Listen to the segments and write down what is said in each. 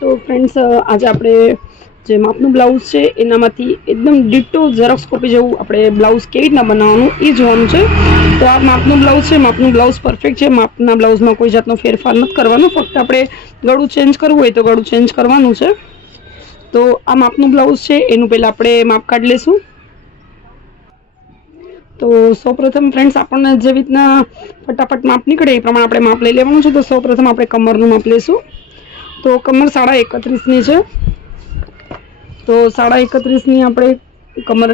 તો ફ્રેન્ડ્સ આજે આપણે જે માપનું બ્લાઉઝ છે એનામાંથી એકદમ ડિટો ઝેરોક્સ કોપી જેવું આપણે બ્લાઉઝ કેવી રીતના બનાવવાનું એ જોવાનું છે. તો આ માપનું બ્લાઉઝ છે, માપનું બ્લાઉઝ પરફેક્ટ છે, માપના બ્લાઉઝમાં કોઈ જાતનો ફેરફાર નથી કરવાનો, ફક્ત આપણે ગળું ચેન્જ કરવું હોય તો ગળું ચેન્જ કરવાનું છે. તો આ માપનું બ્લાઉઝ છે એનું પહેલાં આપણે માપ કાઢી લઈશું. તો સૌપ્રથમ ફ્રેન્ડ્સ આપણને જેવી રીતના ફટાફટ માપ નીકળે એ પ્રમાણે આપણે માપ લઈ લેવાનું છે. તો સૌપ્રથમ આપણે કમરનું માપ લઈશું. તો કમર 31.5ની છે. તો 31.5ની આપણે કમર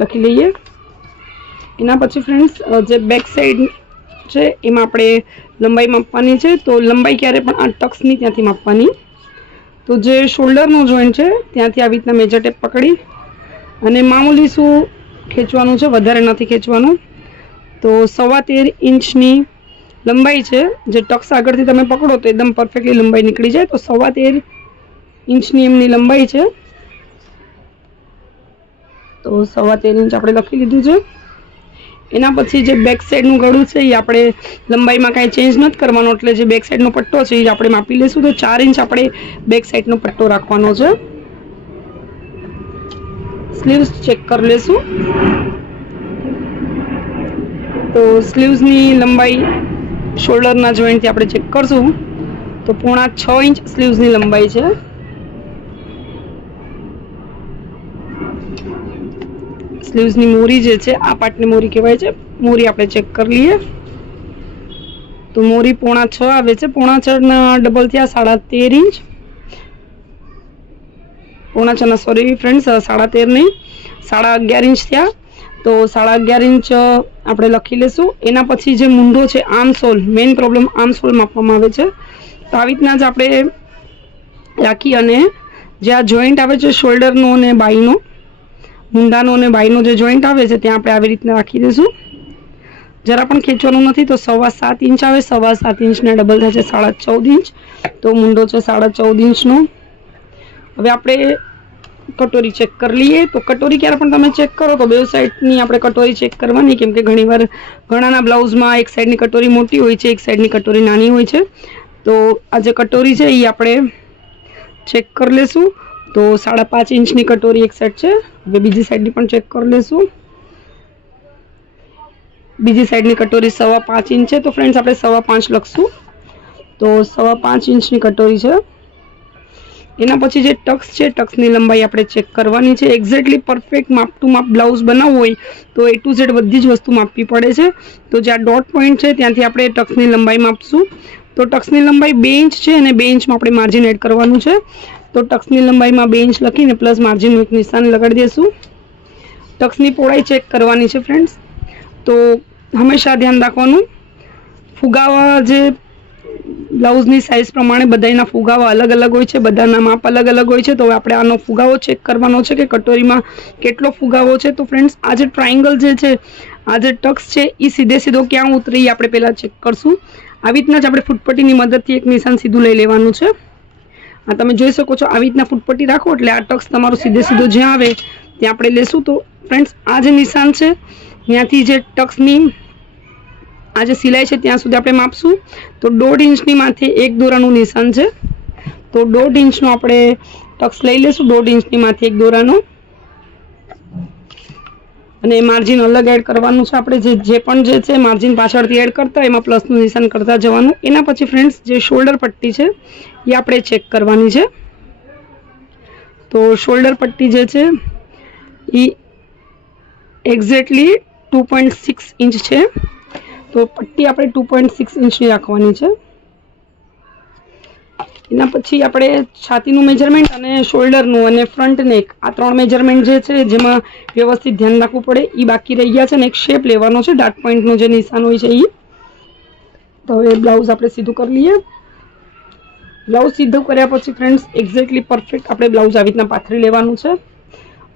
લખી લઈએ. એના પછી ફ્રેન્ડ્સ જે બેક સાઈડ છે એમાં આપણે લંબાઈ માપવાની છે. તો લંબાઈ ક્યારે પણ આ ટક્સની ત્યાંથી માપવાની. તો જે શોલ્ડરનો જોઈન્ટ છે ત્યાંથી આવી રીતના મેજર ટેપ પકડી અને મામૂલી શું ખેંચવાનું છે, વધારે નથી ખેંચવાનું. તો 13.25 ઇંચની લંબાઈ છે. જે ટક્સ આગળથી તમે પકડો તો એકદમ પરફેક્ટલી લંબાઈ નીકળી જાય. તો 13.25 ઇંચની એમની લંબાઈ છે. તો 13.25 ઇંચ આપણે લખી લીધું છે. એના પછી જે બેક સાઈડનું ગળું છે એ આપણે લંબાઈમાં કાંઈ ચેન્જ નથી કરવાનો, એટલે જે બેક સાઈડનો પટ્ટો છે એ આપણે માપી લઈશું. તો 4 ઇંચ આપણે બેક સાઈડનો પટ્ટો રાખવાનો છે. સ્લીવ્સ ચેક કરી લેશું. તો સ્લીવ્સની લંબાઈ શોલ્ડરના જોઈન્ટથી આપણે ચેક કરશું તો 6.5 ઇંચ સ્લીવ્સની લંબાઈ છે. સ્લીવ્સની મોરી જે છે આ પાર્ટની મોરી કહેવાય છે. મોરી આપણે ચેક કરી લઈએ. તો મોરી 6.5 આવે છે. 6.5ના ડબલ થયા 13.5 ઇંચ. 6.5 સોરી ફ્રેન્ડ્સ, 13.5 નહીં, 11.5 ઇંચ થયા. તો 11.5 ઇંચ આપણે લખી લેશું. એના પછી જે મૂંઢો છે આર્મસોલ, મેઇન પ્રોબ્લેમ આર્મસોલ માપવામાં આવે છે. તો આવી રીતના જ આપણે રાખી અને જે આ જોઈન્ટ આવે છે શોલ્ડરનો અને બાઈનો, મૂંઢાનો અને બાઈનો જે જોઈન્ટ આવે છે ત્યાં આપણે આવી રીતના રાખી દઈશું. જરા પણ ખેંચવાનું નથી. તો 7.25 ઇંચ આવે. 7.25 ઇંચના ડબલ થાય છે 14.5 ઇંચ. તો મૂંઢો છે 14.5 ઇંચનો. હવે આપણે કટોરી ચેક કરી લઈએ. તો કટોરી ક્યારે પણ તમે ચેક કરો તો બે સાઈડની આપણે કટોરી ચેક કરવાની, કેમ કે ઘણીવાર ઘણાના બ્લાઉઝમાં એક સાઈડની કટોરી મોટી હોય છે, એક સાઈડની કટોરી નાની હોય છે. તો આ જે કટોરી છે એ આપણે ચેક કરી લેશું. તો 5.5 ઇંચની કટોરી એક સાઈડ છે. હવે બીજી સાઈડની પણ ચેક કરી લેશું. બીજી સાઈડની કટોરી 5.25 ઇંચ છે. તો ફ્રેન્ડ્સ આપણે 5.25 લખશું. તો 5.25 ઇંચની કટોરી છે. એના પછી જે ટક્સ છે, ટક્સની લંબાઈ આપણે ચેક કરવાની છે. એક્ઝેક્ટલી પરફેક્ટ માપ ટુ માપ બ્લાઉઝ બનાવવું હોય તો A to Z બધી જ વસ્તુ માપવી પડે છે. તો જે આ ડોટ પોઈન્ટ છે ત્યાંથી આપણે ટક્સની લંબાઈ માપશું. તો ટક્સની લંબાઈ 2 ઇંચ છે અને 2 ઇંચમાં આપણે માર્જિન એડ કરવાનું છે. તો ટક્સની લંબાઈમાં 2 ઇંચ લખીને પ્લસ માર્જિનનું એક નિશાન લગાડી દઈશું. ટક્સની પહોળાઈ ચેક કરવાની છે ફ્રેન્ડ્સ. તો હંમેશા ધ્યાન રાખવાનું, ફુગાવા જે બ્લાઉઝની સાઇઝ પ્રમાણે બધાના ફુગાવા અલગ અલગ હોય છે, બધાના માપ અલગ અલગ હોય છે. તો આપણે આનો ફુગાવો ચેક કરવાનો છે કે કટોરીમાં કેટલો ફુગાવો છે. તો ફ્રેન્ડ્સ આ જે ટ્રાયંગલ જે છે, આ જે ટક્સ છે એ સીધો ક્યાં ઉતરે એ આપણે પહેલાં ચેક કરશું. આવી રીતના જ આપણે ફૂટપટ્ટીની મદદથી એક નિશાન સીધું લઈ લેવાનું છે. આ તમે જોઈ શકો છો, આવી રીતના ફૂટપટ્ટી રાખો એટલે આ ટક્સ તમારો સીધો જ્યાં આવે ત્યાં આપણે લેશું. તો ફ્રેન્ડ્સ આ જે નિશાન છે ત્યાંથી જે ટક્સની આ જે સિલાઈ છે ત્યાં સુધી આપણે માપશું. તો 1.5 ઇંચની માથે એક દોરાનું નિશાન છે. તો 1.5 ઇંચનો આપણે ટક્સ લઈ લેશું. 1.5 ઇંચની માથે એક દોરાનો અને માર્જિન અલગ એડ કરવાનું છે. આપણે જે પણ જે છે માર્જિન પાછળથી એડ કરતા એમાં પ્લસનું નિશાન કરતા જવાનું. એના પછી ફ્રેન્ડ્સ જે શોલ્ડર પટ્ટી છે એ આપણે ચેક કરવાની છે. તો શોલ્ડર પટ્ટી જે છે એ એક્ઝેક્ટલી 2.6 ઇંચ છે. તો પટ્ટી આપણે 2.6 ઇંચની રાખવાની છે. એના પછી આપણે છાતીનું મેજરમેન્ટ અને શોલ્ડરનું અને ફ્રન્ટ નેક આ 3 મેજરમેન્ટ જે છે જેમાં વ્યવસ્થિત ધ્યાન રાખવું પડે એ બાકી રહી ગયા છે. અને એક શેપ લેવાનો છે, ડાર્ક પોઈન્ટનો જે નિશાન હોય છે એ. તો હવે બ્લાઉઝ આપણે સીધું કરી લઈએ. બ્લાઉઝ સીધું કર્યા પછી ફ્રેન્ડ્સ એક્ઝેક્ટલી પરફેક્ટ આપણે બ્લાઉઝ આવી રીતના પાથરી લેવાનું છે.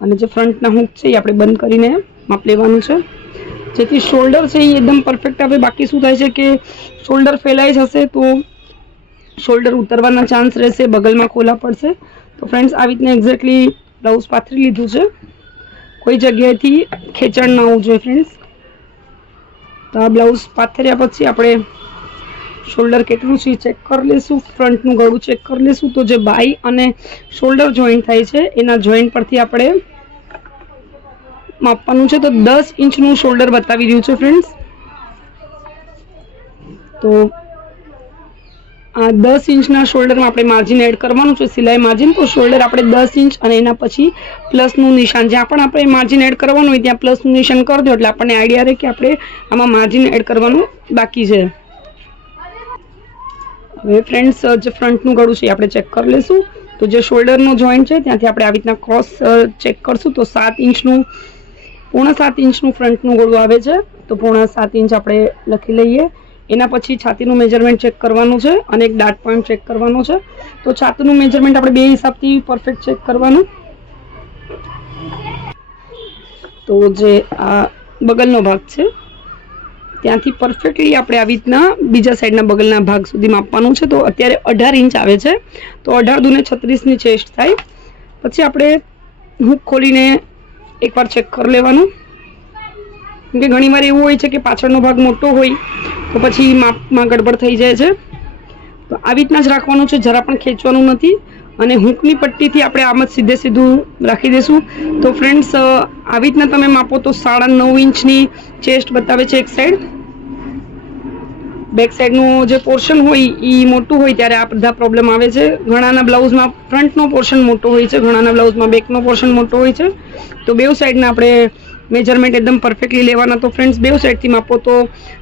અને જે ફ્રન્ટના હૂક છે એ આપણે બંધ કરીને માપ લેવાનું છે, જેથી શોલ્ડર છે એ એકદમ પરફેક્ટ આવે. બાકી શું થાય છે કે શોલ્ડર ફેલાઈ જશે તો શોલ્ડર ઉતરવાના ચાન્સ રહેશે, બગલમાં ખોલા પડશે. તો ફ્રેન્ડ્સ આવી રીતના એક્ઝેક્ટલી બ્લાઉઝ પાથરી લીધું છે. કોઈ જગ્યાએથી ખેંચાણ ના આવવું જોઈએ ફ્રેન્ડ્સ. તો આ બ્લાઉઝ પાથર્યા પછી આપણે શોલ્ડર કેટલું છે ચેક કરી લેશું, ફ્રન્ટનું ગળું ચેક કરી લેશું. તો જે બાઈ અને શોલ્ડર જોઈન્ટ થાય છે એના જોઈન્ટ પરથી આપણે માપવાનું છે. તો 10 ઇંચનું શોલ્ડર બતાવી રહ્યું છે ફ્રેન્ડ્સ. તો આ 10 ઇંચના શોલ્ડરમાં આપણે માર્જિન એડ કરવાનું છે, સિલાઈ માર્જિન. તો શોલ્ડર આપણે 10 ઇંચ અને એના પછી પ્લસનું નિશાન, જ્યાં પણ આપણે માર્જિન એડ કરવાનું હોય ત્યાં પ્લસનું નિશાન કરી દો એટલે આપણને આઈડિયા રહે કે આપણે આમાં માર્જિન એડ કરવાનું બાકી છે. હવે ફ્રેન્ડ્સ જે ફ્રન્ટનું ગળું છે એ આપણે ચેક કરી લઈશું. તો જે શોલ્ડરનો જોઈન્ટ છે ત્યાંથી આપણે આવી રીતના ક્રોસ ચેક કરશું. તો 7 ઇંચનું, 7.5 ઇંચનું ફ્રન્ટનું ગળું આવે છે. તો 7.5 ઇંચ આપણે લખી લઈએ. એના પછી છાતીનું મેજરમેન્ટ ચેક કરવાનું છે અને એક ડાર્ટ પોઈન્ટ ચેક કરવાનો છે. તો છાતીનું મેજરમેન્ટ આપણે બે હિસાબથી પરફેક્ટ ચેક કરવાનું. તો જે આ બગલનો ભાગ છે ત્યાંથી પરફેક્ટલી આપણે આવી રીતના બીજા સાઈડના બગલના ભાગ સુધી માપવાનું છે. તો અત્યારે 18 ઇંચ આવે છે. તો 18 દુને 36ની ચેસ્ટ થાય. પછી આપણે હૂક ખોલીને એકવાર ચેક કરી લેવાનું, કેમ કે ઘણીવાર એવું હોય છે કે પાછળનો ભાગ મોટો હોય તો પછી માપમાં ગડબડ થઈ જાય છે. તો આવી રીતના જ રાખવાનું છે, જરા પણ ખેંચવાનું નથી. અને હૂકની પટ્ટીથી આપણે આમ જ સીધે સીધું રાખી દઈશું. તો ફ્રેન્ડ્સ આવી રીતના તમે માપો તો 9.5 ઇંચની ચેસ્ટ બતાવે છે એક સાઈડ. બેક સાઈડનું જે પોર્શન હોય એ મોટું હોય ત્યારે આ બધા પ્રોબ્લેમ આવે છે. ઘણાના બ્લાઉઝમાં ફ્રન્ટનો પોર્શન મોટો હોય છે, ઘણાના બ્લાઉઝમાં બેકનો પોર્શન મોટો હોય છે. તો બેઉ સાઈડના આપણે મેજરમેન્ટ એકદમ પરફેક્ટલી લેવાના. તો ફ્રેન્ડ્સ બેઉ સાઈડથી માપો તો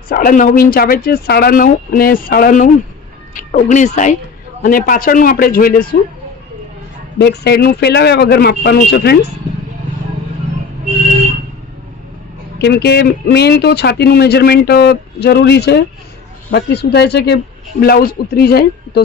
9.5 ઇંચ આવે છે. 9.5 અને 9.5 19 થાય. અને પાછળનું આપણે જોઈ લઈશું. બેક સાઈડનું ફેલાવ્યા વગર માપવાનું છે ફ્રેન્ડ્સ, કેમ કે મેઇન તો છાતીનું મેજરમેન્ટ જરૂરી છે. બાકી શું થાય છે કે બ્લાઉઝ ઉતરી જાય. તો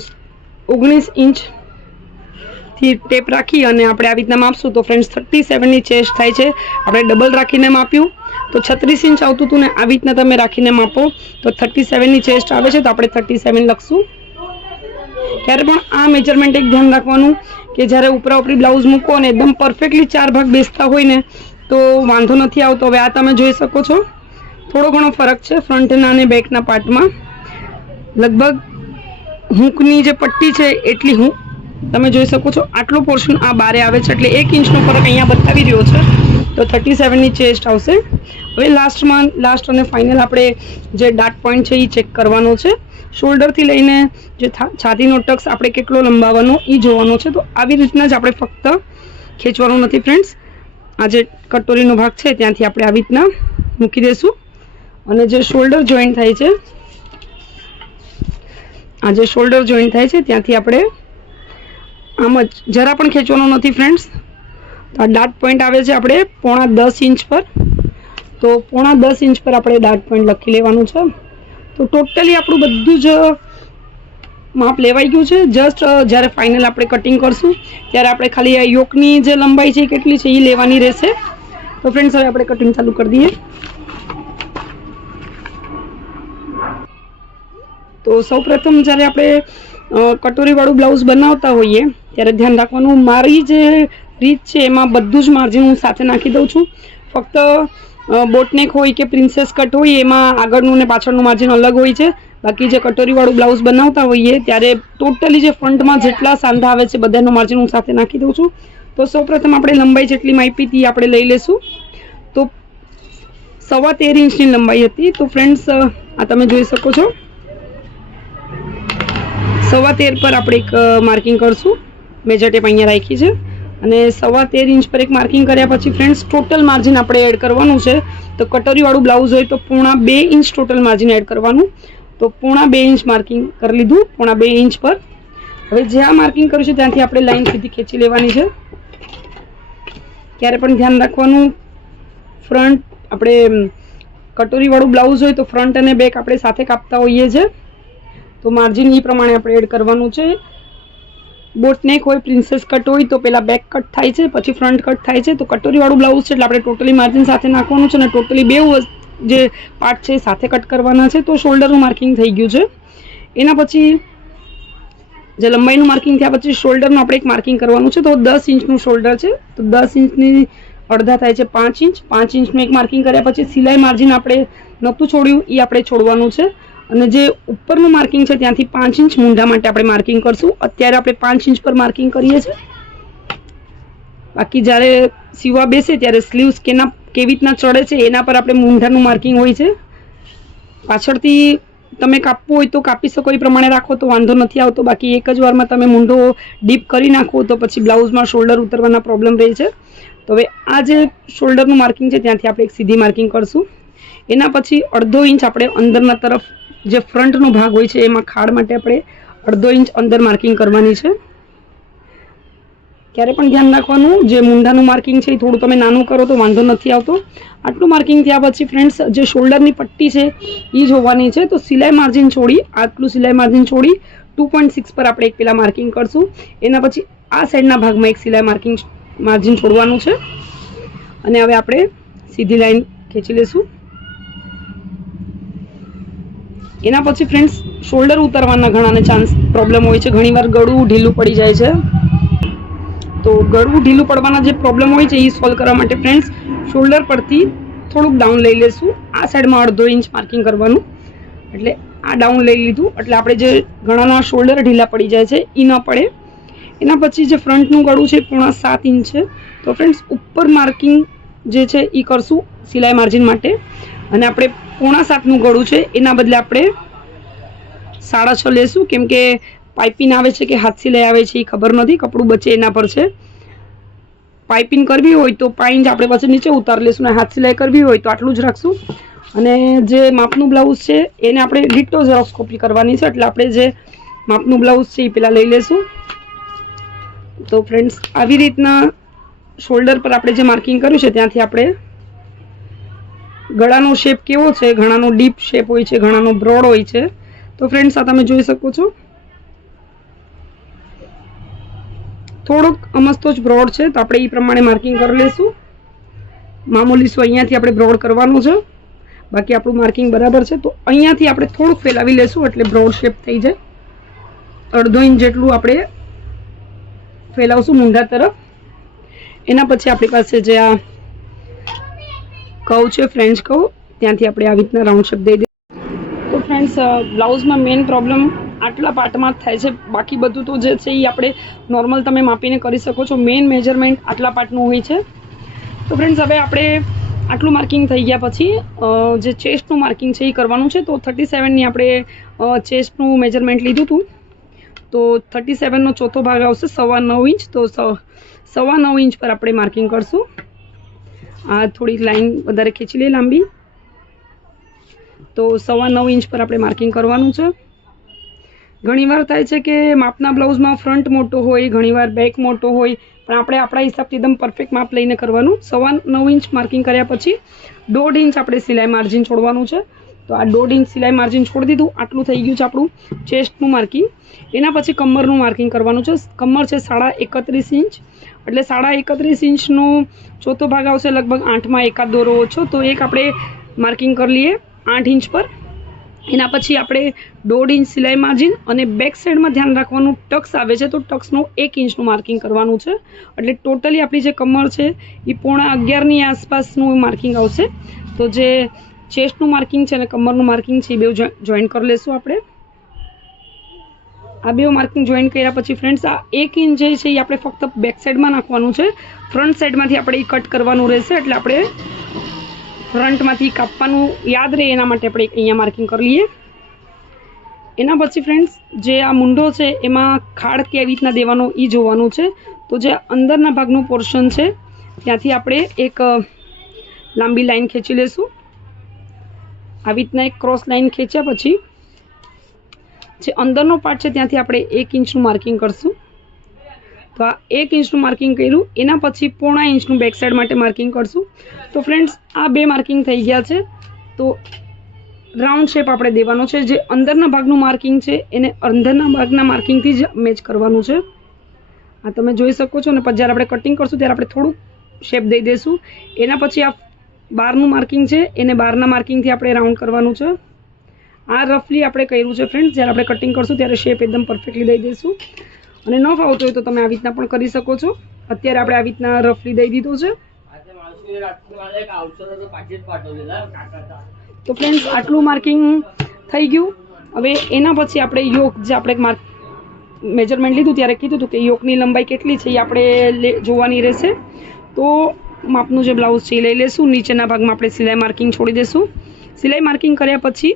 19 ઇંચથી ટેપ રાખી અને આપણે આવી રીતના માપશું તો ફ્રેન્ડ્સ 37ની ચેસ્ટ થાય છે. આપણે ડબલ રાખીને માપ્યું તો 36 ઇંચ આવતું હતું ને આવી રીતના તમે રાખીને માપો તો 37ની ચેસ્ટ આવે છે. તો આપણે 37 લખશું. ત્યારે પણ આ મેજરમેન્ટ એક ધ્યાન રાખવાનું કે જ્યારે ઉપરા ઉપરી બ્લાઉઝ મૂકો અને એકદમ પરફેક્ટલી 4 ભાગ બેસતા હોય ને તો વાંધો નથી આવતો. હવે આ તમે જોઈ શકો છો થોડો ઘણો ફરક છે ફ્રન્ટના અને બેકના પાર્ટમાં. લગભગ હૂકની જે પટ્ટી છે એટલી હૂક તમે જોઈ શકો છો. આટલો પોર્શન આ બારે આવે છે એટલે 1 ઇંચનો ફરક અહીંયા બતાવી રહ્યો છે. તો 37ની ચેસ્ટ આવશે. હવે લાસ્ટ અને ફાઇનલ આપણે જે ડાર્ટ પોઈન્ટ છે એ ચેક કરવાનો છે. શોલ્ડરથી લઈને જે છાતીનો ટક્સ આપણે કેટલો લંબાવવાનો એ જોવાનો છે. તો આવી રીતના જ આપણે ફક્ત ખેંચવાનું નથી ફ્રેન્ડ્સ. આ જે કટોરીનો ભાગ છે ત્યાંથી આપણે આવી રીતના મૂકી દઈશું. અને જે શોલ્ડર જોઈન્ટ થાય છે, આ જે શોલ્ડર જોઈન્ટ થાય છે ત્યાંથી આપણે આમ જ જરા પણ ખેંચવાનું નથી ફ્રેન્ડ્સ. તો આ ડાર્ટ પોઈન્ટ આવે છે આપણે 9.5 ઇંચ પર. તો 9.5 ઇંચ પર આપણે ડાર્ટ પોઈન્ટ લખી લેવાનું છે. તો ટોટલી આપણું બધું જ માપ લેવાઈ ગયું છે. જસ્ટ જ્યારે ફાઇનલ આપણે કટિંગ કરશું ત્યારે આપણે ખાલી આ યોકની જે લંબાઈ છે કેટલી છે એ લેવાની રહેશે. તો ફ્રેન્ડ્સ હવે આપણે કટિંગ ચાલુ કરી દઈએ. તો સૌપ્રથમ જ્યારે આપણે કટોરીવાળું બ્લાઉઝ બનાવતા હોઈએ ત્યારે ધ્યાન રાખવાનું, મારી જે રીત છે એમાં બધું જ માર્જિન હું સાથે નાખી દઉં છું. ફક્ત બોટનેક હોય કે પ્રિન્સેસ કટ હોય એમાં આગળનું ને પાછળનું માર્જિન અલગ હોય છે. બાકી જે કટોરીવાળું બ્લાઉઝ બનાવતા હોઈએ ત્યારે ટોટલી જે ફ્રન્ટમાં જેટલા સાંધા આવે છે બધાનું માર્જિન હું સાથે નાખી દઉં છું. તો સૌપ્રથમ આપણે લંબાઈ જેટલી માપી હતી આપણે લઈ લેશું. તો 13.25 ઇંચની લંબાઈ હતી. તો ફ્રેન્ડ્સ આ તમે જોઈ શકો છો 13.25 પર આપણે એક માર્કિંગ કરશું. મેજર ટેપ અહીંયા રાખી છે અને 13.25 ઇંચ પર એક માર્કિંગ કર્યા પછી ફ્રેન્ડ્સ ટોટલ માર્જિન આપણે એડ કરવાનું છે. તો કટોરીવાળું બ્લાઉઝ હોય તો 2.5 ઇંચ ટોટલ માર્જિન એડ કરવાનું. તો 2.5 ઇંચ માર્કિંગ કરી લીધું 2.5 ઇંચ પર. હવે જ્યાં માર્કિંગ કર્યું છે ત્યાંથી આપણે લાઈન સીધી ખેંચી લેવાની છે. ક્યારે પણ ધ્યાન રાખવાનું, ફ્રન્ટ આપણે કટોરીવાળું બ્લાઉઝ હોય તો ફ્રન્ટ અને બેક આપણે સાથે કાપતા હોઈએ છીએ. તો માર્જિન એ પ્રમાણે આપણે એડ કરવાનું છે. બોટનેક હોય, પ્રિન્સેસ કટ હોય તો પહેલાં બેક કટ થાય છે પછી ફ્રન્ટ કટ થાય છે. તો કટોરીવાળું બ્લાઉઝ છે એટલે આપણે ટોટલી માર્જિન સાથે નાખવાનું છે અને ટોટલી બે જે પાર્ટ છે સાથે કટ કરવાના છે. તો શોલ્ડરનું માર્કિંગ થઈ ગયું છે. એના પછી જે લંબાઈનું માર્કિંગ થયા પછી શોલ્ડરનું આપણે એક માર્કિંગ કરવાનું છે. તો 10 ઇંચનું શોલ્ડર છે તો 10 ઇંચની અડધા થાય છે 5 ઇંચ. 5 ઇંચનું એક માર્કિંગ કર્યા પછી સિલાઈ માર્જિન આપણે નહોતું છોડ્યું એ આપણે છોડવાનું છે. અને જે ઉપરનું માર્કિંગ છે ત્યાંથી 5 ઇંચ મૂંઢા માટે આપણે માર્કિંગ કરશું. અત્યારે આપણે 5 ઇંચ પર માર્કિંગ કરીએ છીએ. બાકી જ્યારે સીવવા બેસે ત્યારે સ્લીવ્સ કેવી રીતના ચડે છે એના પર આપણે મૂંઢાનું માર્કિંગ હોય છે. પાછળથી તમે કાપવું હોય તો કાપી શકો, એ પ્રમાણે રાખો તો વાંધો નથી આવતો. બાકી એક જ વારમાં તમે મૂંઢો ડીપ કરી નાખો તો પછી બ્લાઉઝમાં શોલ્ડર ઉતરવાના પ્રોબ્લેમ રહે છે. તો હવે આ જે શોલ્ડરનું માર્કિંગ છે ત્યાંથી આપણે એક સીધી માર્કિંગ કરશું. એના પછી 1/2 ઇંચ આપણે અંદરના તરફ જે ફ્રન્ટનો ભાગ હોય છે એમાં ખાડ માટે આપણે 1/2 ઇંચ અંદર માર્કિંગ કરવાની છે. ક્યારે પણ ધ્યાન રાખવાનું, જે મૂંઢાનું માર્કિંગ છે એ થોડું તમે નાનું કરો તો વાંધો નથી આવતો. આટલું માર્કિંગ થયા પછી ફ્રેન્ડ્સ જે શોલ્ડરની પટ્ટી છે એ જોવાની છે. તો સિલાઈ માર્જિન છોડી, આટલું સિલાઈ માર્જિન છોડી 2.6 પર આપણે એક પેલા માર્કિંગ કરશું. એના પછી આ સાઈડના ભાગમાં એક સિલાઈ માર્જિન છોડવાનું છે. અને હવે આપણે સીધી લાઈન ખેંચી લેશું. એના પછી ફ્રેન્ડ્સ શોલ્ડર ઉતારવાના ઘણાને પ્રોબ્લેમ હોય છે. ઘણીવાર ગળું ઢીલું પડી જાય છે. તો ગળું ઢીલું પડવાના જે પ્રોબ્લેમ હોય છે એ સોલ્વ કરવા માટે ફ્રેન્ડ્સ શોલ્ડર પરથી થોડુંક ડાઉન લઈ લેશું. આ સાઈડમાં 1/2 ઇંચ માર્કિંગ કરવાનું. એટલે આ ડાઉન લઈ લીધું એટલે આપણે જે ઘણાના શોલ્ડર ઢીલા પડી જાય છે એ ન પડે. એના પછી જે ફ્રન્ટનું ગળું છે 7.5 ઇંચ છે. તો ફ્રેન્ડ્સ ઉપર માર્કિંગ જે છે એ કરશું સિલાઈ માર્જિન માટે. અને આપણે 7.5નું ગળું છે એના બદલે આપણે 6.5 લેશું. કેમ કે પાઇપિંગ આવે છે કે હાથ સિલાઈ આવે છે એ ખબર નથી, કપડું બચે એના પર છે. પાઇપિંગ કરવી હોય તો 5 ઇંચ આપણે પછી નીચે ઉતાર લેશું. અને હાથ સિલાઈ કરવી હોય તો આટલું જ રાખશું. અને જે માપનું બ્લાઉઝ છે એને આપણે ડિટ્ટો ઝેરોક્સ કોપી કરવાની છે. એટલે આપણે જે માપનું બ્લાઉઝ છે એ પહેલાં લઈ લેશું. તો ફ્રેન્ડ્સ આવી રીતના શોલ્ડર પર આપણે જે માર્કિંગ કર્યું છે ત્યાંથી આપણે ગળાનો શેપ કેવો છે, ઘણાનો ડીપ શેપ હોય છે, ઘણાનો બ્રોડ હોય છે. તો ફ્રેન્ડ્સ આ તમે જોઈ શકો છો થોડોક અમસ્તો જ બ્રોડ છે. તો આપણે એ પ્રમાણે માર્કિંગ કરી લઈશું. મામૂલી અહીંયાથી આપણે બ્રોડ કરવાનું છે. બાકી આપણું માર્કિંગ બરાબર છે. તો અહીંયાથી આપણે થોડુંક ફેલાવી લેશું એટલે બ્રોડ શેપ થઈ જાય. 1/2 ઇંચ જેટલું આપણે ફેલાવશું મૂંઢા તરફ. એના પછી આપણી પાસે જે આ કર્વ છે ફ્રેન્ચ કર્વ ત્યાંથી આપણે આવી રીતના રાઉન્ડ શેપ દઈ દઈએ. તો ફ્રેન્ડ્સ બ્લાઉઝમાં મેઇન પ્રોબ્લેમ આટલા પાર્ટમાં જ થાય છે. બાકી બધું તો જે છે એ આપણે નોર્મલ તમે માપીને કરી શકો છો. મેઇન મેજરમેન્ટ આટલા પાર્ટનું હોય છે. તો ફ્રેન્ડ્સ હવે આપણે આટલું માર્કિંગ થઈ ગયા પછી જે ચેસ્ટનું માર્કિંગ છે એ કરવાનું છે. તો 37ની આપણે ચેસ્ટનું મેજરમેન્ટ લીધું હતું. તો 37નો ચોથો ભાગ આવશે 9.25 ઇંચ. તો 9.25 ઇંચ પર આપણે માર્કિંગ કરશું. આ થોડીક લાઈન વધારે ખેંચી લે લાંબી. તો 9.25 ઇંચ પર આપણે માર્કિંગ કરવાનું છે. ઘણીવાર થાય છે કે માપના બ્લાઉઝમાં ફ્રન્ટ મોટો હોય, ઘણીવાર બેક મોટો હોય, પણ આપણે આપણા હિસાબથી એકદમ પરફેક્ટ માપ લઈને કરવાનું. 9.25 ઇંચ માર્કિંગ કર્યા પછી 1.5 ઇંચ આપણે સિલાઈ માર્જિન છોડવાનું છે. તો આ 1.5 ઇંચ સિલાઈ માર્જિન છોડી દીધું. આટલું થઈ ગયું છે આપણું ચેસ્ટનું માર્કિંગ. એના પછી કમરનું માર્કિંગ કરવાનું છે. કમર છે 31.5 ઇંચ. એટલે 31.5 ઇંચનો ચોથો ભાગ આવશે લગભગ 8માં એકાદ દોરો ઓછો. તો એક આપણે માર્કિંગ કરી લઈએ 8 ઇંચ પર. એના પછી આપણે 1.5 ઇંચ સિલાઈ માર્જિન અને બેક સાઈડમાં ધ્યાન રાખવાનું ટક્સ આવે છે તો ટક્સનું 1 ઇંચનું માર્કિંગ કરવાનું છે. એટલે ટોટલી આપણી જે કમર છે એ 10.11ની આસપાસનું માર્કિંગ આવશે. તો જે ચેસ્ટનું માર્કિંગ છે અને કમરનું માર્કિંગ છે એ બે જોઈન્ટ કરી લેશું આપણે. આ બે માર્કિંગ જોઈન્ટ કર્યા પછી ફ્રેન્ડ્સ આ 1 ઇંચ જે છે એ આપણે ફક્ત બેક સાઈડમાં નાખવાનું છે. ફ્રન્ટ સાઈડમાંથી આપણે એ કટ કરવાનું રહેશે. એટલે આપણે ફ્રન્ટમાંથી કાપવાનું યાદ રહે એના માટે આપણે અહીંયા માર્કિંગ કરી લઈએ. એના પછી ફ્રેન્ડ્સ જે આ મૂંઢો છે એમાં ખાડ કેવી રીતના દેવાનો એ જોવાનું છે. તો જે અંદરના ભાગનું પોર્શન છે ત્યાંથી આપણે એક લાંબી લાઈન ખેંચી લેશું. આવી રીતના એક ક્રોસ લાઈન ખેંચ્યા પછી જે અંદરનો પાર્ટ છે ત્યાંથી આપણે 1 ઇંચનું માર્કિંગ કરશું. તો આ 1 ઇંચનું માર્કિંગ કર્યું. એના પછી 0.5 ઇંચનું બેક સાઈડ માટે માર્કિંગ કરશું. તો ફ્રેન્ડ્સ આ બે માર્કિંગ થઈ ગયા છે. તો રાઉન્ડ શેપ આપણે દેવાનો છે. જે અંદરના ભાગનું માર્કિંગ છે એને અંદરના ભાગના માર્કિંગથી જ મેચ કરવાનું છે. આ તમે જોઈ શકો છો. અને પછી જ્યારે આપણે કટિંગ કરશું ત્યારે આપણે થોડુંક શેપ દઈ દઈશું. એના પછી આ બહારનું માર્કિંગ છે એને બહારના માર્કિંગથી આપણે રાઉન્ડ કરવાનું છે. આ રફલી આપણે કર્યું છે ફ્રેન્ડ્સ. જ્યારે આપણે કટિંગ કરશું ત્યારે શેપ એકદમ પરફેક્ટલી દઈ દઈશું. અને ન ફાવતું હોય તો તમે આવી રીતના પણ કરી શકો છો. અત્યારે આપણે આવી રીતના રફલી દઈ દીધું છે. તો ફ્રેન્ડ્સ આટલું માર્કિંગ થઈ ગયું. હવે એના પછી આપણે યોક જે આપણે મેજરમેન્ટ લીધું ત્યારે કીધું હતું કે યોકની લંબાઈ કેટલી છે એ આપણે જોવાની રહેશે. તો માપનું જે બ્લાઉઝ છે એ લઈ લેશું. નીચેના ભાગમાં આપણે સિલાઈ માર્કિંગ છોડી દઈશું. સિલાઈ માર્કિંગ કર્યા પછી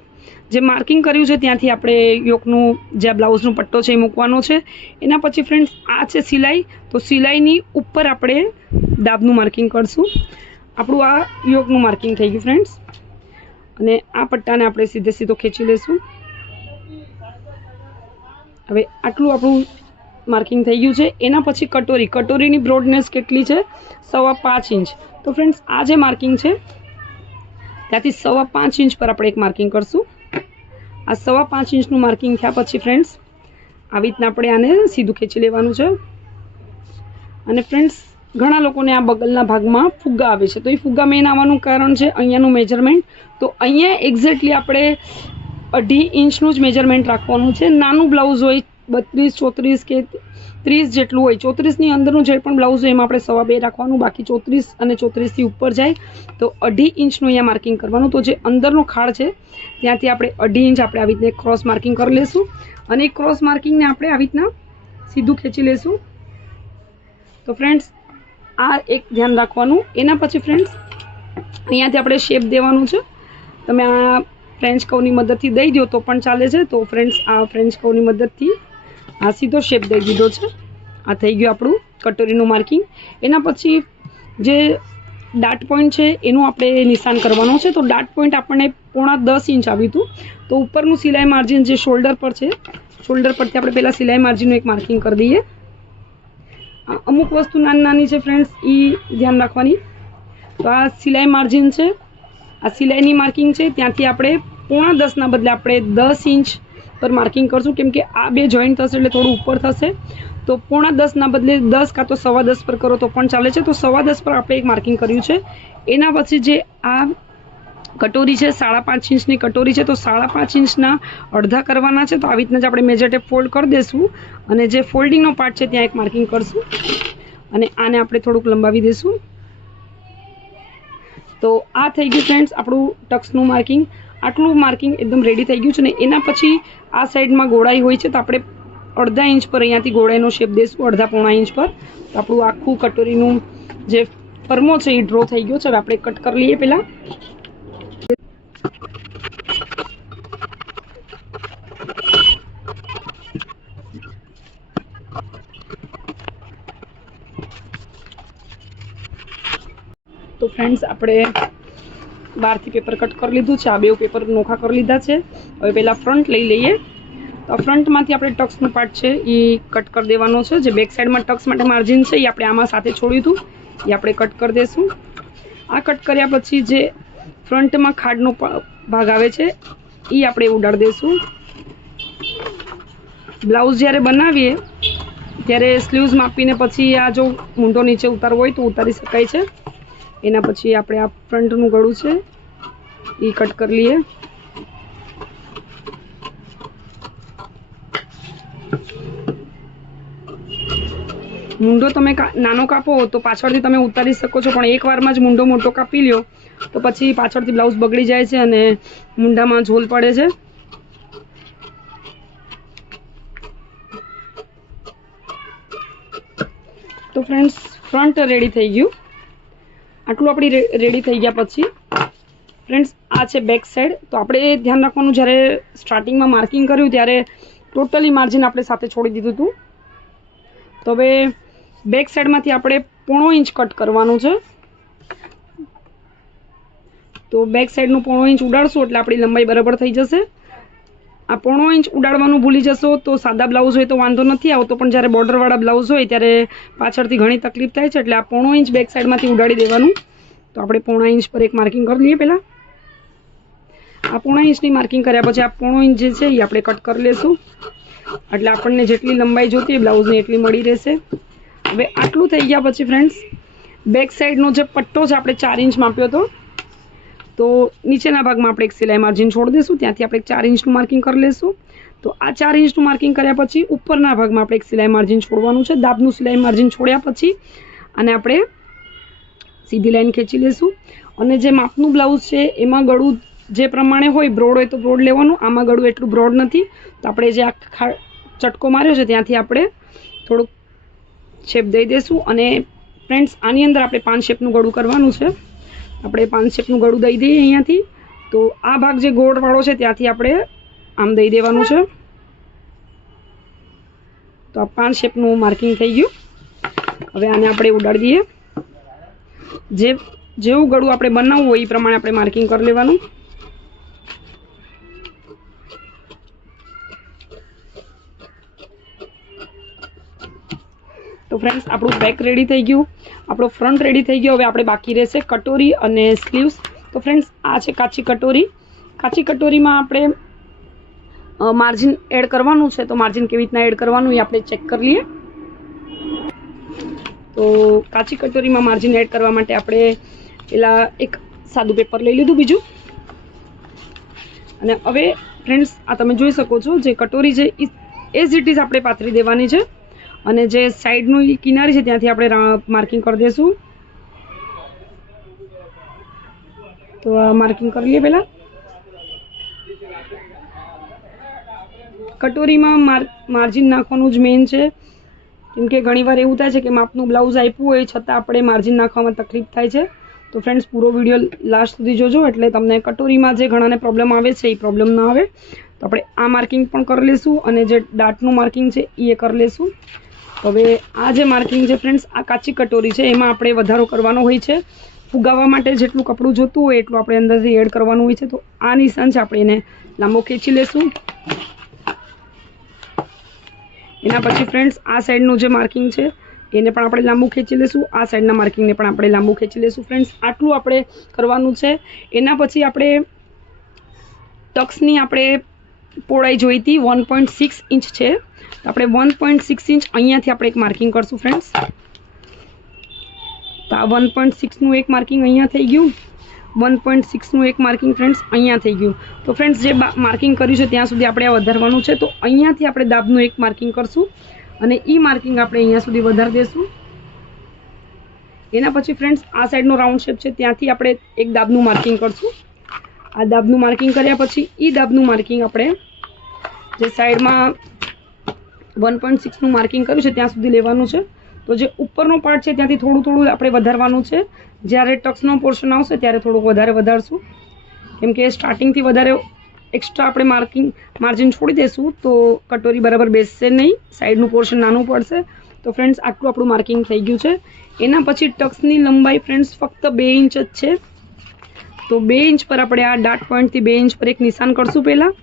જે માર્કિંગ કર્યું છે ત્યાંથી આપણે યોકનું જે બ્લાઉઝનો પટ્ટો છે એ મૂકવાનો છે. એના પછી ફ્રેન્ડ્સ આ છે સિલાઈ, તો સિલાઈની ઉપર આપણે દાબનું માર્કિંગ કરશું. આપણું આ યોકનું માર્કિંગ થઈ ગયું ફ્રેન્ડ્સ. અને આ પટ્ટાને આપણે સીધે સીધો ખેંચી લઈશું. હવે આટલું આપણું માર્કિંગ થઈ ગયું છે. એના પછી કટોરીની બ્રોડનેસ કેટલી છે? 5.25 ઇંચ. તો ફ્રેન્ડ્સ આ જે માર્કિંગ છે ત્યાંથી 5.25 ઇંચ પર આપણે એક માર્કિંગ કરશું. આ 5.25 ઇંચનું માર્કિંગ થયા પછી ફ્રેન્ડ્સ આવી રીતના આપણે આને સીધું ખેંચી લેવાનું છે. અને ફ્રેન્ડ્સ ઘણા લોકોને આ બગલના ભાગમાં ફુગ્ગા આવે છે, તો એ ફુગ્ગા મેઇન આવવાનું કારણ છે અહીંયાનું મેજરમેન્ટ. તો અહીંયા એક્ઝેક્ટલી આપણે 2.5 ઇંચનું જ મેજરમેન્ટ રાખવાનું છે. નાનું બ્લાઉઝ હોય 32, 34 કે 30 જેટલું હોય, 34ની અંદરનું જે પણ બ્લાઉઝ હોય એમાં આપણે 2.5 રાખવાનું. બાકી 34 અને 34થી ઉપર જાય તો 2.5 ઇંચનું અહીંયા માર્કિંગ કરવાનું. તો જે અંદરનો ખાડ છે ત્યાંથી આપણે 2.5 ઇંચ આપણે આવી રીતના ક્રોસ માર્કિંગ કરી લઈશું. અને એ ક્રોસ માર્કિંગને આપણે આવી રીતના સીધું ખેંચી લઈશું. તો ફ્રેન્ડ્સ આ એક ધ્યાન રાખવાનું. એના પછી ફ્રેન્ડ્સ અહીંયાથી આપણે શેપ દેવાનું છે. તમે આ ફ્રેન્ચ કર્વની મદદથી દઈ દો તો પણ ચાલે છે. તો ફ્રેન્ડ્સ આ ફ્રેન્ચ કર્વની મદદથી આ સીધો શેપ દઈ દીધો છે. આ થઈ ગયું આપણું કટોરીનું માર્કિંગ. એના પછી જે ડાટ પોઈન્ટ છે એનું આપણે નિશાન કરવાનું છે. તો ડાટ પોઈન્ટ આપણને 10.25 ઇંચ આવ્યું હતું. તો ઉપરનું સિલાઈ માર્જિન જે શોલ્ડર પર છે, શોલ્ડર પરથી આપણે પહેલાં સિલાઈ માર્જિનનું એક માર્કિંગ કરી દઈએ. અમુક વસ્તુ નાની છે ફ્રેન્ડ્સ, એ ધ્યાન રાખવાની. તો આ સિલાઈ માર્જિન છે, આ સિલાઈની માર્કિંગ છે. ત્યાંથી આપણે 9.5 બદલે આપણે 10 ઇંચ પર માર્કિંગ કરશું, કેમ કે આ બે જોઈન્ટ થશે એટલે થોડું ઉપર થશે. તો 9.5 બદલે 10 કાં તો 10.25 પર કરો તો પણ ચાલે છે. તો 10.25 પર આપણે એક માર્કિંગ કર્યું છે. એના પછી જે આ કટોરી છે 5.5 ઇંચની કટોરી છે, તો 5.5 ઇંચના અડધા કરવાના છે. તો આવી રીતના જ આપણે મેજર ટેપ ફોલ્ડ કરી દઈશું અને જે ફોલ્ડિંગનો પાર્ટ છે ત્યાં એક માર્કિંગ કરશું અને આને આપણે થોડુંક લંબાવી દઈશું. તો આ થઈ ગયું ફ્રેન્ડ્સ આપણું ટક્સનું માર્કિંગ. આટલું માર્કિંગ એકદમ રેડી થઈ ગયું છે. ને એના પછી આ સાઈડમાં ગોળાઈ હોય છે, તો આપણે 1/2 ઇંચ પર અહીંયાથી ગોળાઈનો શેપ દઈશું, 1/2 ઇંચ પર. તો આપણું આખું કટોરીનું જે ફરમો છે એ ડ્રો થઈ ગયો છે. હવે આપણે કટ કરી લઈએ પહેલાં. તો ફ્રેન્ડ્સ આપણે બહારથી પેપર કટ કરી લીધું છે. આ બે પેપર નોખા કરી લીધા છે. હવે પહેલાં ફ્રન્ટ લઈ લઈએ. તો ફ્રન્ટમાંથી આપણે ટક્સનો પાર્ટ છે એ કટ કરી દેવાનો છે. જે બેક સાઈડમાં ટક્સ માટે માર્જિન છે એ આપણે આમાં સાથે છોડ્યું હતું એ આપણે કટ કરી દઈશું. આ કટ કર્યા પછી જે ફ્રન્ટમાં ખાડનો ભાગ આવે છે એ આપણે ઉડાડી દઈશું. બ્લાઉઝ જ્યારે બનાવીએ ત્યારે સ્લીવ્સ માપીને પછી આ જો મૂંઢો નીચે ઉતારવો હોય તો ઉતારી શકાય છે. એના પછી આપણે આ ફ્રન્ટનું ગળું છે એ કટ કરી લઈએ. મૂંઢો તમે નાનો કાપો તો પાછળથી તમે ઉતારી શકો છો, પણ એકવારમાં જ મૂંઢો મોટો કાપી લ્યો તો પછી પાછળથી બ્લાઉઝ બગડી જાય છે અને મૂંઢામાં ઝોલ પડે છે. તો ફ્રેન્ડ્સ ફ્રન્ટ રેડી થઈ ગયું. આટલું આપણી રેડી થઈ ગયા પછી ફ્રેન્ડ્સ આ છે બેક સાઈડ. તો આપણે ધ્યાન રાખવાનું, જ્યારે સ્ટાર્ટિંગમાં માર્કિંગ કર્યું ત્યારે ટોટલી માર્જિન આપણે સાથે છોડી દીધું હતું. તો હવે બેક સાઈડમાંથી આપણે 0.5 ઇંચ કટ કરવાનું છે. તો બેક સાઈડનું 0.5 ઇંચ ઉડાડશું એટલે આપણી લંબાઈ બરાબર થઈ જશે. આ 0.5 ઇંચ ઉડાડવાનું ભૂલી જશો તો સાદા બ્લાઉઝ હોય તો વાંધો નથી આવતો, પણ જ્યારે બોર્ડરવાળા બ્લાઉઝ હોય ત્યારે પાછળથી ઘણી તકલીફ થાય છે. એટલે આ 0.5 ઇંચ બેક સાઈડમાંથી ઉડાડી દેવાનું. તો આપણે 0.5 ઇંચ પર એક માર્કિંગ કરી લઈએ. પહેલાં આ 0.5 ઇંચની માર્કિંગ કર્યા પછી આ 0.5 ઇંચ જે છે એ આપણે કટ કરી લઈશું. એટલે આપણને જેટલી લંબાઈ જોતી હોય બ્લાઉઝની એટલી મળી રહેશે. હવે આટલું થઈ ગયા પછી ફ્રેન્ડ્સ બેક સાઈડનો જે પટ્ટો છે આપણે 4 ઇંચ માપ્યો હતો, તો નીચેના ભાગમાં આપણે એક સિલાઈ માર્જિન છોડી દઈશું. ત્યાંથી આપણે 4 ઇંચનું માર્કિંગ કરી લઈશું. તો આ 4 ઇંચનું માર્કિંગ કર્યા પછી ઉપરના ભાગમાં આપણે એક સિલાઈ માર્જિન છોડવાનું છે. દાબનું સિલાઈ માર્જિન છોડ્યા પછી અને આપણે સીધી લાઈન ખેંચી લઈશું. અને જે માપનું બ્લાઉઝ છે એમાં ગળું જે પ્રમાણે હોય, બ્રોડ હોય તો બ્રોડ લેવાનું. આમાં ગળું એટલું બ્રોડ નથી, તો આપણે જે આ ચટકો માર્યો છે ત્યાંથી આપણે થોડુંક શેપ દઈ દઈશું. અને ફ્રેન્ડ્સ આની અંદર આપણે 5 શેપનું ગળું કરવાનું છે. આપણે 5 શેપનું ગળું દઈ દઈએ અહીંયાથી. તો આ ભાગ જે ગોળવાળો છે ત્યાંથી આપણે આમ દઈ દેવાનું છે. તો આ 5 શેપનું માર્કિંગ થઈ ગયું. હવે આને આપણે ઉડાડી દઈએ. જેવું ગળું આપણે બનાવવું હોય એ પ્રમાણે આપણે માર્કિંગ કરી લેવાનું. તો ફ્રેન્ડ્સ આપણું બેક રેડી થઈ ગયું, આપણો ફ્રન્ટ રેડી થઈ ગયો. હવે આપણે બાકી રહેશે કટોરી અને સ્લીવ્સ. તો ફ્રેન્ડ્સ આ છે કાચી કટોરી. કાચી કટોરીમાં આપણે માર્જિન એડ કરવાનું છે. તો માર્જિન કેવી રીતના એડ કરવાનું એ આપણે ચેક કરી લઈએ. તો કાચી કટોરીમાં માર્જિન એડ કરવા માટે આપણે પેલા એક સાદું પેપર લઈ લીધું બીજું. અને હવે ફ્રેન્ડ્સ આ તમે જોઈ શકો છો જે કટોરી છે એઝ ઇટ ઇઝ આપણે પાથરી દેવાની છે. અને જે સાઈડનું કિનારી છે ત્યાંથી આપણે માર્કિંગ કરી દઈશું. તો આ માર્કિંગ કરી લઈએ પહેલાં. કટોરીમાં માર્જિન નાખવાનું જ મેઇન છે, કેમ કે ઘણીવાર એવું થાય છે કે માપનું બ્લાઉઝ આપ્યું હોય છતાં આપણે માર્જિન નાખવામાં તકલીફ થાય છે. તો ફ્રેન્ડ્સ પૂરો વિડીયો લાસ્ટ સુધી જોજો, એટલે તમને કટોરીમાં જે ઘણાને પ્રોબ્લેમ આવે છે એ પ્રોબ્લેમ ના આવે. તો આપણે આ માર્કિંગ પણ કરી લઈશું અને જે ડાટનું માર્કિંગ છે એ કરી લઈશું. હવે આ જે માર્કિંગ છે ફ્રેન્ડ્સ, આ કાચી કટોરી છે એમાં આપણે વધારો કરવાનો હોય છે. ફુગાવવા માટે જેટલું કપડું જોતું હોય એટલું આપણે અંદરથી એડ કરવાનું હોય છે. તો આ નિશાન છે આપણે એને લાંબો ખેંચી લેશું. એના પછી ફ્રેન્ડ્સ આ સાઈડનું જે માર્કિંગ છે એને પણ આપણે લાંબુ ખેંચી લેશું. આ સાઈડના માર્કિંગને પણ આપણે લાંબુ ખેંચી લેશું. ફ્રેન્ડ્સ આટલું આપણે કરવાનું છે. એના પછી આપણે ટક્સની આપણે પહોળાઈ જોઈ હતી 1.6 ઇંચ છે. તો આપણે 1.6 ઇંચ અહીંયાથી આપણે એક માર્કિંગ કરશું ફ્રેન્ડ્સ. તો આ 1.6નું એક માર્કિંગ અહીંયા થઈ ગયું, 1.6નું એક માર્કિંગ ફ્રેન્ડ્સ અહીંયા થઈ ગયું. તો ફ્રેન્ડ્સ જે માર્કિંગ કર્યું છે ત્યાં સુધી આપણે આ વધારવાનું છે. તો અહીંયાથી આપણે દાબનું એક માર્કિંગ કરશું અને એ માર્કિંગ આપણે અહીંયા સુધી વધારી દઈશું. એના પછી ફ્રેન્ડ્સ આ સાઈડનો રાઉન્ડ શેપ છે ત્યાંથી આપણે એક દાબનું માર્કિંગ કરશું. આ દાબનું માર્કિંગ કર્યા પછી એ દાબનું માર્કિંગ આપણે જે સાઈડમાં 1.6નું માર્કિંગ કર્યું છે ત્યાં સુધી લેવાનું છે. તો જે ઉપરનો પાર્ટ છે ત્યાંથી થોડું થોડું આપણે વધારવાનું છે. જ્યારે ટક્સનો પોર્શન આવશે ત્યારે થોડુંક વધારે વધારશું, કેમ કે સ્ટાર્ટિંગથી વધારે એક્સ્ટ્રા આપણે માર્જિન છોડી દઈશું તો કટોરી બરાબર બેસશે નહીં, સાઈડનું પોર્શન નાનું પડશે. તો ફ્રેન્ડ્સ આટલું આપણું માર્કિંગ થઈ ગયું છે. એના પછી ટક્સની લંબાઈ ફ્રેન્ડ્સ ફક્ત 2 ઇંચ જ છે. તો 2 ઇંચ પર આપણે આ ડાટ પોઈન્ટથી 2 ઇંચ પર એક નિશાન કરશું પહેલાં.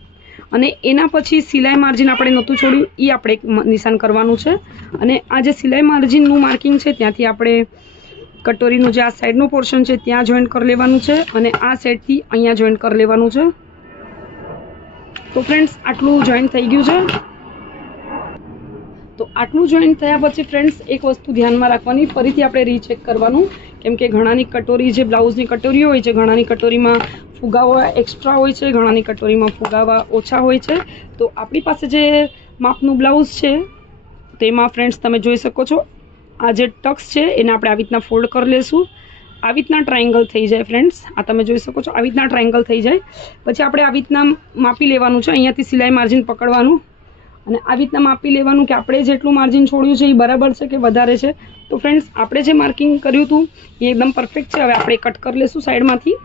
અને એના પછી સિલાઈ માર્જિન આપણે નહોતું છોડ્યું એ આપણે એક નિશાન કરવાનું છે. અને આ જે સિલાઈ માર્જિનનું માર્કિંગ છે ત્યાંથી આપણે કટોરીનું જે આ સાઈડનું પોર્શન છે ત્યાં જોઈન્ટ કરી લેવાનું છે અને આ સાઈડથી અહીંયા જોઈન્ટ કરી લેવાનું છે. તો ફ્રેન્ડ્સ આટલું જોઈન્ટ થઈ ગયું છે. તો આટલું જોઈન્ટ થયા પછી ફ્રેન્ડ્સ એક વસ્તુ ધ્યાનમાં રાખવાની, ફરીથી આપણે રીચેક કરવાનું, કેમ કે ઘણાની કટોરી જે બ્લાઉઝની કટોરીઓ હોય છે ઘણાની કટોરીમાં ફુગાવા એક્સ્ટ્રા હોય છે, ઘણાની કટોરીમાં ફુગાવા ઓછા હોય છે. તો આપણી પાસે જે માપનું બ્લાઉઝ છે તેમાં ફ્રેન્ડ્સ તમે જોઈ શકો છો આ જે ટક્સ છે એને આપણે આવી રીતના ફોલ્ડ કરી લેશું. આવી રીતના ટ્રાયંગલ થઈ જાય ફ્રેન્ડ્સ, આ તમે જોઈ શકો છો આવી રીતના ટ્રાયંગલ થઈ જાય. પછી આપણે આવી રીતના માપી લેવાનું છે, અહીંયાથી સિલાઈ માર્જિન પકડવાનું અને આવી રીતના માપી લેવાનું કે આપણે જેટલું માર્જિન છોડ્યું છે એ બરાબર છે કે વધારે છે. તો ફ્રેન્ડ્સ આપણે જે માર્કિંગ કર્યું હતું એ એકદમ પરફેક્ટ છે. હવે આપણે કટ કરી લેશું સાઈડમાંથી.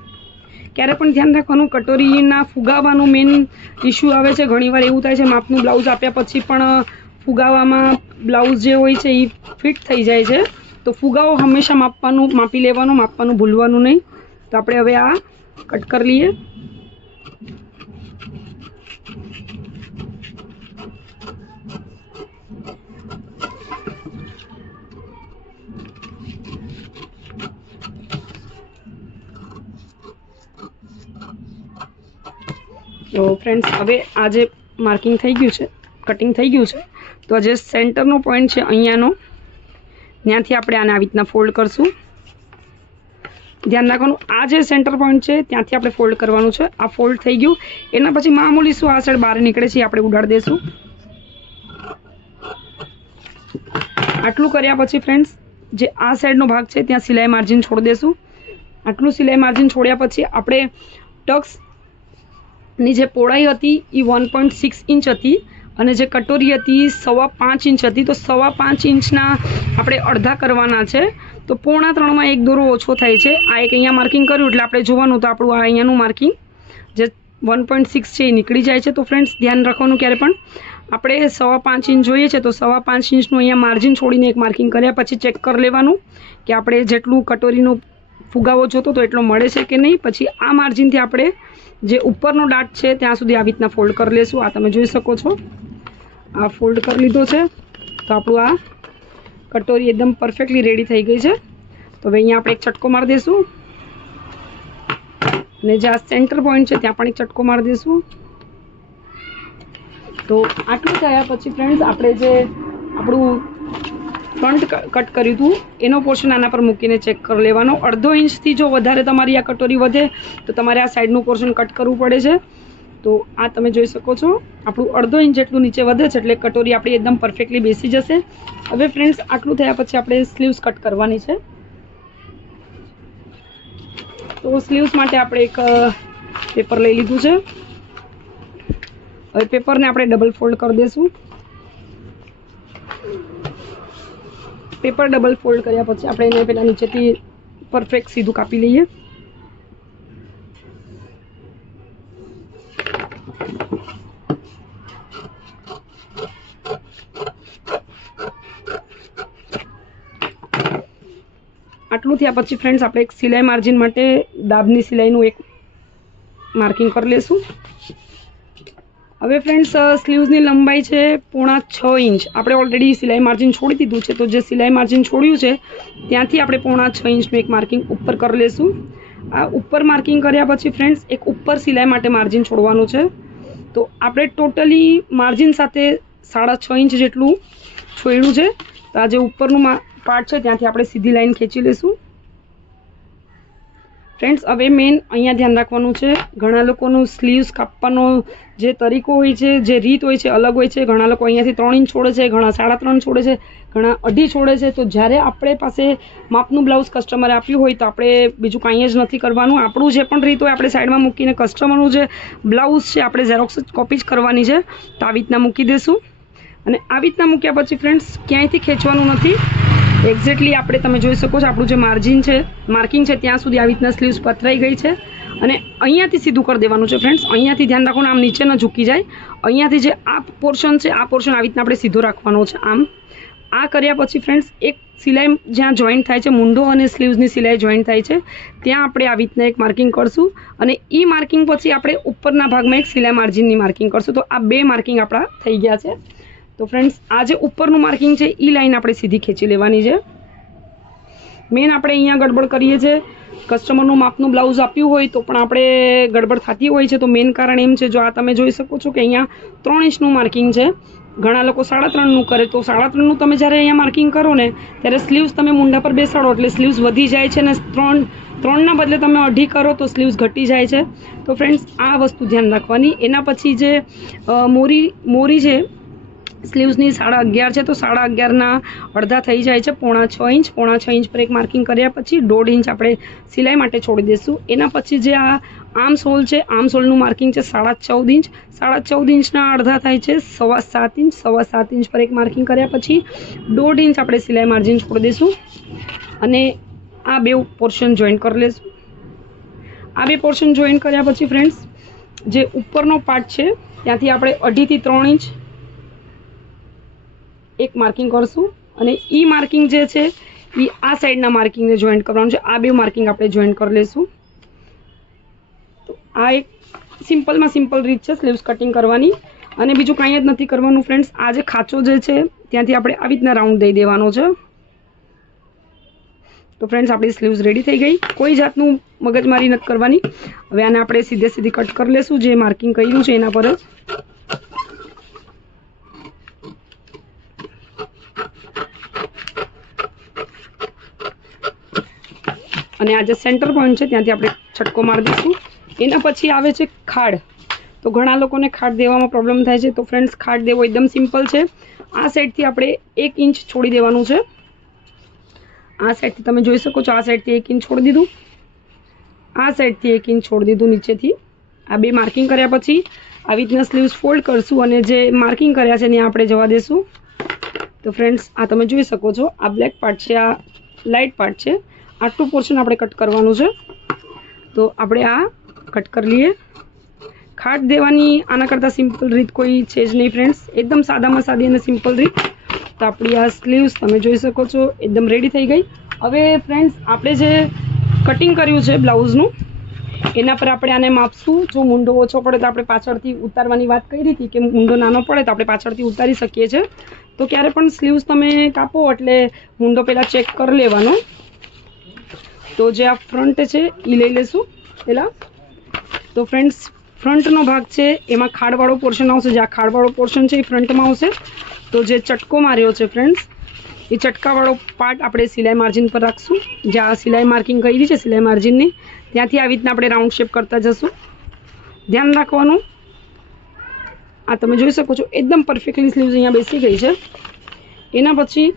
ક્યારે પણ ધ્યાન રાખવાનું, કટોરીના ફુગાવાનું મેઇન ઇશ્યુ આવે છે. ઘણીવાર એવું થાય છે માપનું બ્લાઉઝ આપ્યા પછી પણ ફુગાવામાં બ્લાઉઝ જે હોય છે એ ફિટ થઈ જાય છે. તો ફુગાવો હંમેશા માપી લેવાનું, માપવાનું ભૂલવાનું નહીં. તો આપણે હવે આ કટ કરી લઈએ. તો ફ્રેન્ડ્સ હવે આ જે માર્કિંગ થઈ ગયું છે, કટિંગ થઈ ગયું છે, તો આ જે સેન્ટરનો પોઈન્ટ છે અહીંયાનો ત્યાંથી આપણે આને આવી રીતના ફોલ્ડ કરશું. ધ્યાન રાખવાનું આ જે સેન્ટર પોઈન્ટ છે ત્યાંથી આપણે ફોલ્ડ કરવાનું છે. આ ફોલ્ડ થઈ ગયું. એના પછી મામૂલી શું આ સાઈડ બહાર નીકળે છે આપણે ઉડાડી દઈશું. આટલું કર્યા પછી ફ્રેન્ડ્સ જે આ સાઈડનો ભાગ છે ત્યાં સિલાઈ માર્જિન છોડી દઈશું. આટલું સિલાઈ માર્જિન છોડ્યા પછી આપણે ટક્સ ની જે પહોળાઈ હતી એ 1.6 ઇંચ હતી અને જે કટોરી હતી 5.25 ઇંચ હતી. તો 5.25 ઇંચના આપણે અડધા કરવાના છે. તો 2.25 એક દોરો ઓછો થાય છે. આ એક અહીંયા માર્કિંગ કર્યું એટલે આપણે જોવાનું તો આપણું આ અહીંયાનું માર્કિંગ જે 1.6 છે એ નીકળી જાય છે. તો ફ્રેન્ડ્સ ધ્યાન રાખવાનું ક્યારે પણ આપણે 5.25 ઇંચ જોઈએ છે તો 5.25 ઇંચનું અહીંયા માર્જિન છોડીને એક માર્કિંગ કર્યા પછી ચેક કરી લેવાનું કે આપણે જેટલું કટોરીનો ફુગાવો જોતો તો એટલો મળે છે કે નહીં. પછી આ માર્જિનથી આપણે જે ઉપરનો ડાટ છે ત્યાં સુધી આવી રીતના ફોલ્ડ કરી લેશું. આ તમે જોઈ શકો છો, આ ફોલ્ડ કરી લીધો છે. તો આપણું આ કટોરી એકદમ પરફેક્ટલી રેડી થઈ ગઈ છે. તો હવે અહીંયા આપણે એક ચટકો મારી દઈશું અને જે આ સેન્ટર પોઈન્ટ છે ત્યાં પણ એક ચટકો મારી દઈશું. તો આટલું થયા પછી ફ્રેન્ડ્સ આપણે જે આપણું ફ્રન્ટ કટ કર્યું હતું એનો પોર્શન આના પર મૂકીને ચેક કરી લેવાનો. 1/2 ઇંચથી જો વધારે તમારી આ કટોરી વધે તો તમારે આ સાઈડનું પોર્શન કટ કરવું પડે છે. તો આ તમે જોઈ શકો છો આપણું 1/2 ઇંચ જેટલું નીચે વધે છે એટલે કટોરી આપણી એકદમ પરફેક્ટલી બેસી જશે. હવે ફ્રેન્ડ્સ આટલું થયા પછી આપણે સ્લીવ્સ કટ કરવાની છે. તો સ્લીવ્સ માટે આપણે એક પેપર લઈ લીધું છે. હવે પેપરને આપણે ડબલ ફોલ્ડ કરી દઈશું. પેપર ડબલ ફોલ્ડ કર્યા પછી આપણે એને પહેલાં નીચેથી પરફેક્ટ સીધું કાપી લઈએ. આટલું થયા પછી ફ્રેન્ડ્સ આપણે એક સિલાઈ માર્જિન માટે દાબની સિલાઈનું એક માર્કિંગ કરી લેશું. હવે ફ્રેન્ડ્સ સ્લીવ્સની લંબાઈ છે 5.5 ઇંચ. આપણે ઓલરેડી સિલાઈ માર્જિન છોડી દીધું છે. તો જે સિલાઈ માર્જિન છોડ્યું છે ત્યાંથી આપણે 5.5 ઇંચનું એક માર્કિંગ ઉપર કરી લેશું. આ ઉપર માર્કિંગ કર્યા પછી ફ્રેન્ડ્સ એક ઉપર સિલાઈ માટે માર્જિન છોડવાનું છે. તો આપણે ટોટલી માર્જિન સાથે 6.5 ઇંચ જેટલું છોડ્યું છે. તો આ જે ઉપરનું પાર્ટ છે ત્યાંથી આપણે સીધી લાઈન ખેંચી લઈશું. ફ્રેન્ડ્સ હવે મેઇન અહીંયા ધ્યાન રાખવાનું છે, ઘણા લોકોનું સ્લીવ્સ કાપવાનો જે તરીકો હોય છે, જે રીત હોય છે અલગ હોય છે. ઘણા લોકો અહીંયાથી 3 ઇંચ છોડે છે, ઘણા 3.5 છોડે છે, ઘણા 2.5 છોડે છે. તો જ્યારે આપણે પાસે માપનું બ્લાઉઝ કસ્ટમરે આપ્યું હોય તો આપણે બીજું કાંઈ જ નથી કરવાનું. આપણું જે પણ રીત હોય આપણે સાઈડમાં મૂકીને કસ્ટમરનું જે બ્લાઉઝ છે આપણે ઝેરોક્સ કોપી જ કરવાની છે. તો આવી રીતના મૂકી દઈશું અને આવી રીતના મૂક્યા પછી ફ્રેન્ડ્સ ક્યાંયથી ખેંચવાનું નથી. એક્ઝેક્ટલી આપણે તમે જોઈ શકો છો આપણું જે માર્જિન છે માર્કિંગ છે ત્યાં સુધી આવી રીતના સ્લીવ્સ પથરાઈ ગઈ છે અને અહીંયાથી સીધું કરી દેવાનું છે. ફ્રેન્ડ્સ અહીંયાથી ધ્યાન રાખવાનું, આમ નીચે ન ઝૂકી જાય. અહીંયાથી જે આ પોર્શન છે આ પોર્શન આવી રીતના આપણે સીધો રાખવાનો છે. આમ આ કર્યા પછી ફ્રેન્ડ્સ એક સિલાઈ જ્યાં જોઈન્ટ થાય છે, મૂંઢો અને સ્લીવ્સની સિલાઈ જોઈન્ટ થાય છે ત્યાં આપણે આવી રીતના એક માર્કિંગ કરશું અને એ માર્કિંગ પછી આપણે ઉપરના ભાગમાં એક સિલાઈ માર્જિનની માર્કિંગ કરશું. તો આ 2 માર્કિંગ આપણા થઈ ગયા છે. તો ફ્રેન્ડ્સ આ જે ઉપરનું માર્કિંગ છે એ લાઈન આપણે સીધી ખેંચી લેવાની છે. મેન આપણે અહીંયા ગડબડ કરીએ છીએ, કસ્ટમરનું માપનું બ્લાઉઝ આપ્યું હોય તો પણ આપણે ગડબડ થતી હોય છે. તો મેન કારણ એમ છે, જો આ તમે જોઈ શકો છો કે અહીંયા 3 ઇંચનું માર્કિંગ છે, ઘણા લોકો 3.5નું કરે. તો 3.5નું તમે જ્યારે અહીંયા માર્કિંગ કરો ને ત્યારે સ્લીવ્સ તમે મુંડા પર બેસાડો એટલે સ્લીવ્સ વધી જાય છે ને 3ના બદલે તમે 2.5 કરો તો સ્લીવ્સ ઘટી જાય છે. તો ફ્રેન્ડ્સ આ વસ્તુ ધ્યાન રાખવાની. એના પછી જે મોરી છે સ્લીવ્સની 11.5 છે તો 11.5ના અડધા થઈ જાય છે 5.5 ઇંચ. 5.5 ઇંચ પર એક માર્કિંગ કર્યા પછી 1.5 ઇંચ આપણે સિલાઈ માટે છોડી દઈશું. એના પછી જે આ આર્મ્સ હોલ છે, આર્મ્સ હોલનું માર્કિંગ છે 14.5 ઇંચ. 14.5 ઇંચના અડધા થાય છે 7.25 ઇંચ. 7.25 ઇંચ પર એક માર્કિંગ કર્યા પછી 1.5 ઇંચ આપણે સિલાઈ માર્જિન છોડી દઈશું અને આ 2 પોર્શન જોઈન્ટ કરી લઈશું. આ 2 પોર્શન જોઈન્ટ કર્યા પછી ફ્રેન્ડ્સ જે ઉપરનો પાર્ટ છે ત્યાંથી આપણે 2.5 થી 3 ઇંચ એક માર્કિંગ કરશું અને ઈ માર્કિંગ જે છે એ આ સાઈડના માર્કિંગને જોઈન્ટ કરવાનું છે. આ 2 માર્કિંગ આપણે જોઈન્ટ કરી લઈશું. તો આ એક સિમ્પલમાં સિમ્પલ રીત છે સ્લીવ્સ કટિંગ કરવાની અને બીજું કાંઈ જ નથી કરવાનું. ફ્રેન્ડ્સ આ જે ખાંચો જે છે ત્યાંથી આપણે આવી રીતના રાઉન્ડ દઈ દેવાનો છે. તો ફ્રેન્ડ્સ આપણી સ્લીવ્સ રેડી થઈ ગઈ, કોઈ જાતનું મગજમારી નથી કરવાની. હવે આને આપણે સીધી કટ કરી લેશું જે માર્કિંગ કર્યું છે એના પર જ. અને આ જે સેન્ટર પોઈન્ટ છે ત્યાંથી આપણે છટકો મારી દઈશું. એના પછી આવે છે ખાડ. તો ઘણા લોકોને ખાડ દેવામાં પ્રોબ્લેમ થાય છે. તો ફ્રેન્ડ્સ ખાડ દેવો એકદમ સિમ્પલ છે. આ સાઈડથી આપણે 1 ઇંચ છોડી દેવાનું છે. આ સાઈડથી તમે જોઈ શકો છો, આ સાઈડથી 1 ઇંચ છોડી દીધું, આ સાઈડથી 1 ઇંચ છોડી દીધું નીચેથી. આ બે માર્કિંગ કર્યા પછી આવી રીતના સ્લીવ્સ ફોલ્ડ કરશું અને જે માર્કિંગ કર્યા છે ત્યાં આપણે જવા દેશું. તો ફ્રેન્ડ્સ આ તમે જોઈ શકો છો, આ બ્લેક પાર્ટ છે, આ લાઇટ પાર્ટ છે, આટલું પોર્શન આપણે કટ કરવાનું છે. તો આપણે આ કટ કરી લઈએ. ખાટ દેવાની આના કરતાં સિમ્પલ રીત કોઈ છે જ નહીં ફ્રેન્ડ્સ, એકદમ સાદામાં સાદી અને સિમ્પલ રીત. તો આપણી આ સ્લીવ્સ તમે જોઈ શકો છો એકદમ રેડી થઈ ગઈ. હવે ફ્રેન્ડ્સ આપણે જે કટિંગ કર્યું છે બ્લાઉઝનું એના પર આપણે આને માપશું. જો મૂંડો ઓછો પડે તો આપણે પાછળથી ઉતારવાની વાત કરી હતી કે મૂંડો નાનો પડે તો આપણે પાછળથી ઉતારી શકીએ છીએ. તો ક્યારે પણ સ્લીવ્સ તમે કાપો એટલે મૂંડો પહેલાં ચેક કરી લેવાનો. તો જે આ ફ્રન્ટ છે એ લઈ લેશું પહેલાં. તો ફ્રેન્ડ્સ ફ્રન્ટનો ભાગ છે એમાં ખાડવાળો પોર્શન આવશે, જે આ ખાડવાળો પોર્શન છે એ ફ્રન્ટમાં આવશે. તો જે ચટકો માર્યો છે ફ્રેન્ડ્સ એ ચટકાવાળો પાર્ટ આપણે સિલાઈ માર્જિન પર રાખશું. જ્યાં સિલાઈ માર્કિંગ કરી છે સિલાઈ માર્જિનની ત્યાંથી આવી રીતના આપણે રાઉન્ડ શેપ કરતા જશું. ધ્યાન રાખવાનું. આ તમે જોઈ શકો છો એકદમ પરફેક્ટલી સ્લીવ્સ અહીંયા બેસી ગઈ છે. એના પછી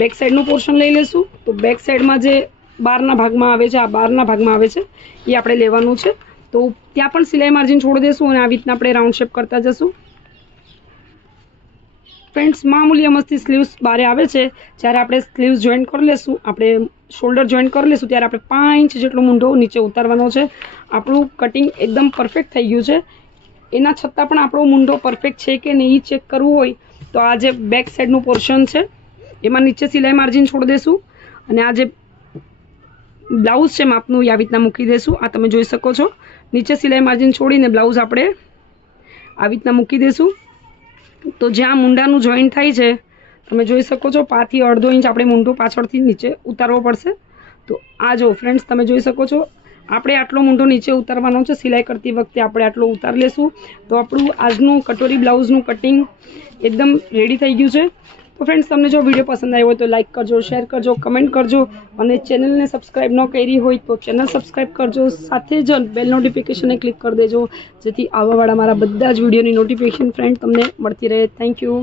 બેક સાઈડનું પોર્શન લઈ લેશું. તો બેક સાઈડમાં જે બહારના ભાગમાં આવે છે, આ બહારના ભાગમાં આવે છે એ આપણે લેવાનું છે. તો ત્યાં પણ સિલાઈ માર્જિન છોડી દેશું અને આવી રીતના આપણે રાઉન્ડ શેપ કરતા જશું. ફ્રેન્ડ્સ મામૂલી મસ્તી સ્લીવ્સ બારે આવે છે જ્યારે આપણે સ્લીવ્સ જોઈન્ટ કરી લેશું, આપણે શોલ્ડર જોઈન્ટ કરી લેશું ત્યારે આપણે 5 ઇંચ જેટલો મૂંઢો નીચે ઉતારવાનો છે. આપણું કટિંગ એકદમ પરફેક્ટ થઈ ગયું છે. એના છતાં પણ આપણો મૂંઢો પરફેક્ટ છે કે નહીં એ ચેક કરવું હોય તો આ જે બેક સાઈડનું પોર્શન છે એમાં નીચે સિલાઈ માર્જિન છોડી દેશું અને આ જે બ્લાઉઝ છે માપનું એ આવી રીતના મૂકી દેશું. આ તમે જોઈ શકો છો નીચે સિલાઈ માર્જિન છોડીને બ્લાઉઝ આપણે આવી રીતના મૂકી દેશું. તો જ્યાં મૂંડાનું જોઈન્ટ થાય છે તમે જોઈ શકો છો 5 થી અડધો ઇંચ આપણે મૂંઢો પાછળથી નીચે ઉતારવો પડશે. તો આ જો ફ્રેન્ડ્સ તમે જોઈ શકો છો આપણે આટલો મૂંઢો નીચે ઉતારવાનો છે. સિલાઈ કરતી વખતે આપણે આટલો ઉતારી લેશું. તો આપણું આજનું કટોરી બ્લાઉઝનું કટિંગ એકદમ રેડી થઈ ગયું છે. તો ફ્રેન્ડ્સ તમને જો વિડીયો પસંદ આવ્યો હોય તો લાઇક કરજો, શેર કરજો, કમેન્ટ કરજો અને ચેનલને સબસ્ક્રાઈબ ન કરી હોય તો ચેનલ સબસ્ક્રાઈબ કરજો. સાથે જ બેલ નોટિફિકેશનને ક્લિક કરી દેજો જેથી આવવાવાળા મારા બધા જ વિડીયોની નોટિફિકેશન ફ્રેન્ડ તમને મળતી રહે. Thank you.